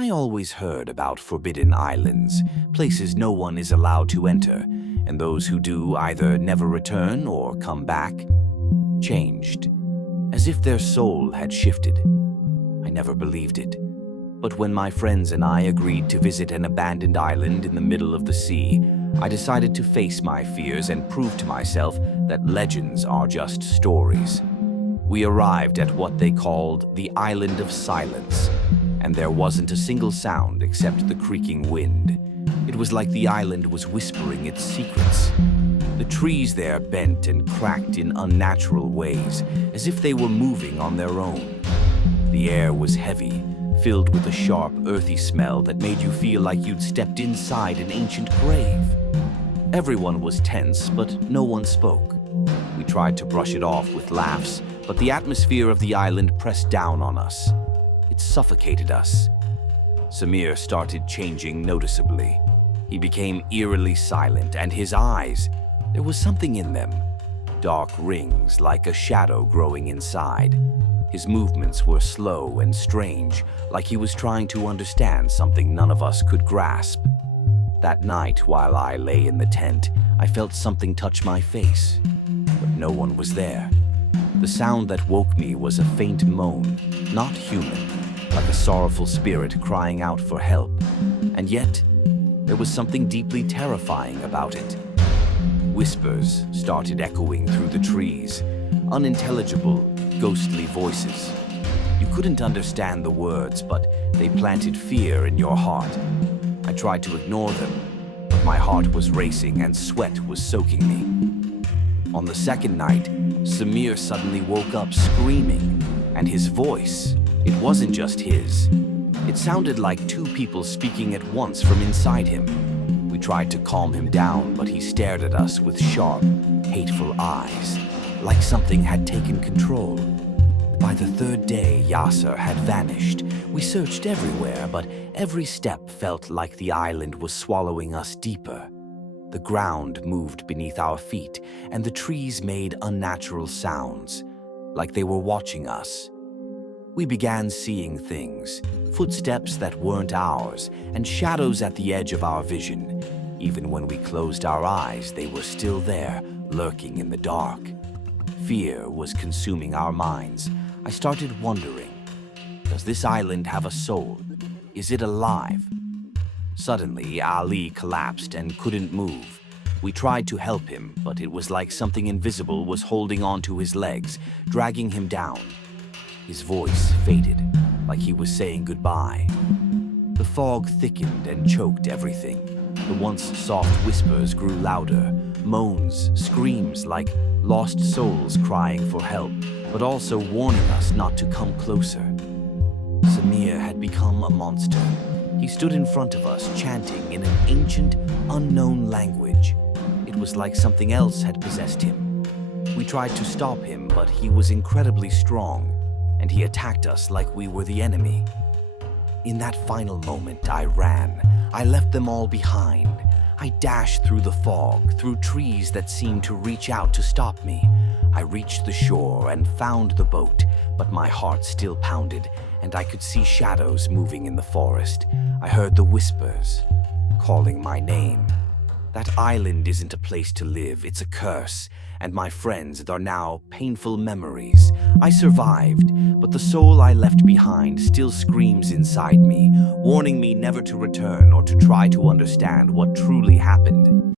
I always heard about forbidden islands, places no one is allowed to enter, and those who do either never return or come back. Changed, as if their soul had shifted. I never believed it. But when my friends and I agreed to visit an abandoned island in the middle of the sea, I decided to face my fears and prove to myself that legends are just stories. We arrived at what they called the Island of Silence, and there wasn't a single sound except the creaking wind. It was like the island was whispering its secrets. The trees there bent and cracked in unnatural ways, as if they were moving on their own. The air was heavy, filled with a sharp, earthy smell that made you feel like you'd stepped inside an ancient grave. Everyone was tense, but no one spoke. We tried to brush it off with laughs, but the atmosphere of the island pressed down on us. It suffocated us. Samir started changing noticeably. He became eerily silent, and his eyes, there was something in them. Dark rings, like a shadow growing inside. His movements were slow and strange, like he was trying to understand something none of us could grasp. That night, while I lay in the tent, I felt something touch my face, but no one was there. The sound that woke me was a faint moan, not human, like a sorrowful spirit crying out for help. And yet, there was something deeply terrifying about it. Whispers started echoing through the trees, unintelligible, ghostly voices. You couldn't understand the words, but they planted fear in your heart. I tried to ignore them, but my heart was racing and sweat was soaking me. On the second night, Samir suddenly woke up screaming, and his voice, it wasn't just his. It sounded like two people speaking at once from inside him. We tried to calm him down, but he stared at us with sharp, hateful eyes, like something had taken control. By the third day, Yasser had vanished. We searched everywhere, but every step felt like the island was swallowing us deeper. The ground moved beneath our feet, and the trees made unnatural sounds, like they were watching us. We began seeing things, footsteps that weren't ours, and shadows at the edge of our vision. Even when we closed our eyes, they were still there, lurking in the dark. Fear was consuming our minds. I started wondering, does this island have a soul? Is it alive? Suddenly, Ali collapsed and couldn't move. We tried to help him, but it was like something invisible was holding onto his legs, dragging him down. His voice faded, like he was saying goodbye. The fog thickened and choked everything. The once soft whispers grew louder, moans, screams like lost souls crying for help, but also warning us not to come closer. Samir had become a monster. He stood in front of us, chanting in an ancient, unknown language. It was like something else had possessed him. We tried to stop him, but he was incredibly strong, and he attacked us like we were the enemy. In that final moment, I ran. I left them all behind. I dashed through the fog, through trees that seemed to reach out to stop me. I reached the shore and found the boat, but my heart still pounded, and I could see shadows moving in the forest. I heard the whispers, calling my name. That island isn't a place to live, it's a curse, and my friends are now painful memories. I survived, but the soul I left behind still screams inside me, warning me never to return or to try to understand what truly happened.